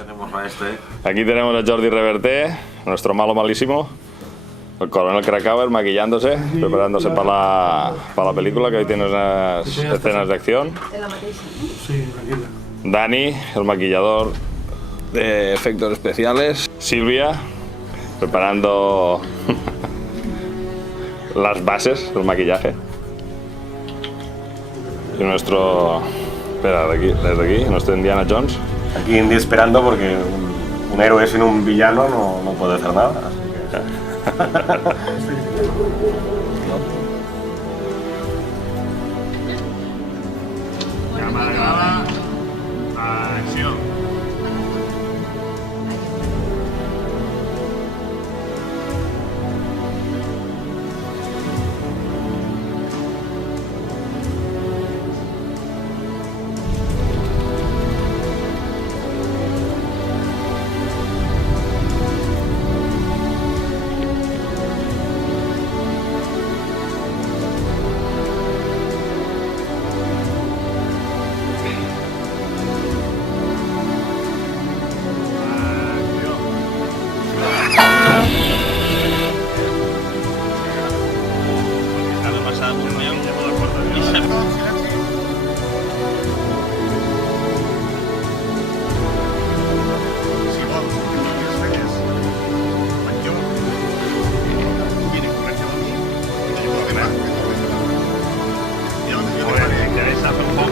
tenemos a este. Aquí tenemos a Jordi Reverté, nuestro malo malísimo. El coronel Krakauer maquillándose, preparándose para la película, que hoy tiene unas escenas de acción. Sí, tranquila. Dani, el maquillador de efectos especiales. Silvia, preparando las bases del maquillaje. Y nuestro... Espera, desde aquí, nuestro Indiana Jones. Aquí Indy esperando porque un héroe sin un villano no puede hacer nada. Así que... Cámara grava, acció.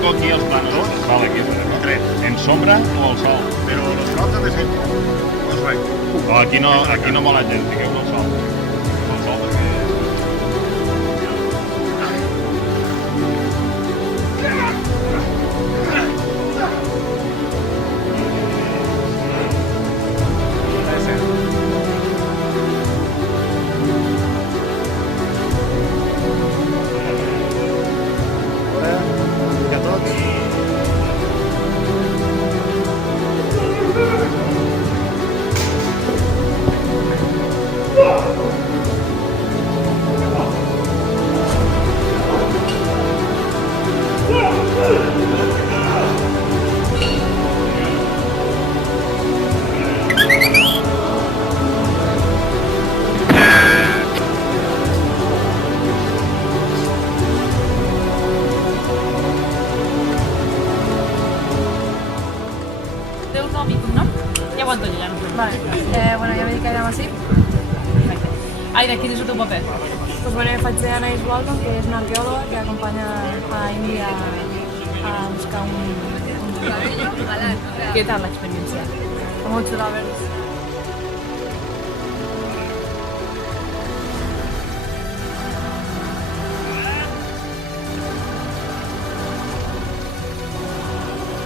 Aquí els planos. Vale, aquí en sombra o al sol? Pero los planos de siempre. Pues recto. Aquí no mola gens, fiqueu-lo al sol. Al sol perquè... Teu nom i cognom? Ja ho entenc, ja no sé. Vale, bueno, ja m'he dit que era Massip. Perfecte. Aire, quin és el teu paper? Pues bueno, faig d'Anaïs Walton, que és una arqueòloga que acompanya a Indy a buscar un galant. Què tal l'experiència? Molt xula, a veure.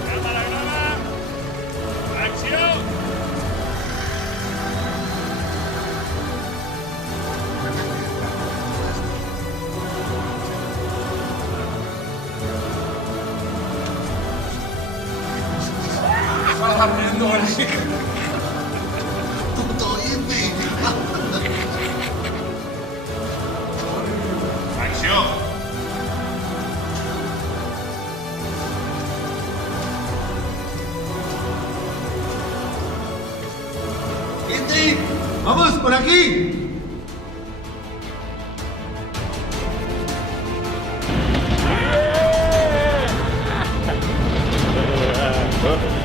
Cámara grava, acció! Acció! ¡Indy! ¡Vamos, por aquí! Yeah!